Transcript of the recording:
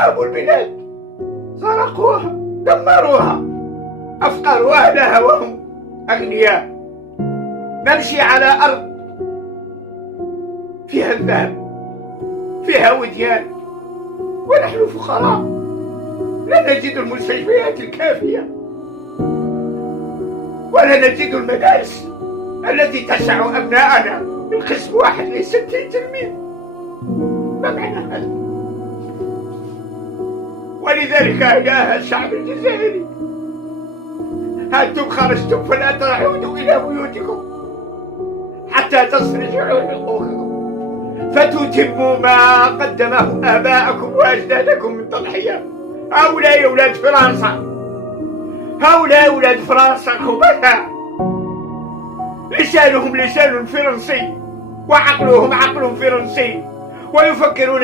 نهبوا البلاد، سرقوها، دمروها، أفقروا أهلها وهم أغنياء. نمشي على أرض فيها الذهب، فيها وديان، ونحن فقراء لا نجد المستشفيات الكافية، ولا نجد المدارس التي تسع أبناءنا من قسم واحد ل60 تلميذ. ما معنى هذا؟ ولذلك أيها الشعب الجزائري، أنتم خرجتم فلا تعودوا إلى بيوتكم حتى تسترجعوا حقوقكم، فتتموا ما قدمه آباءكم وأجدادكم من تضحية. هؤلاء أولاد فرنسا، هؤلاء أولاد فرنسا خبثاء، لسانهم لسان فرنسي، وعقلهم عقل فرنسي، ويفكرون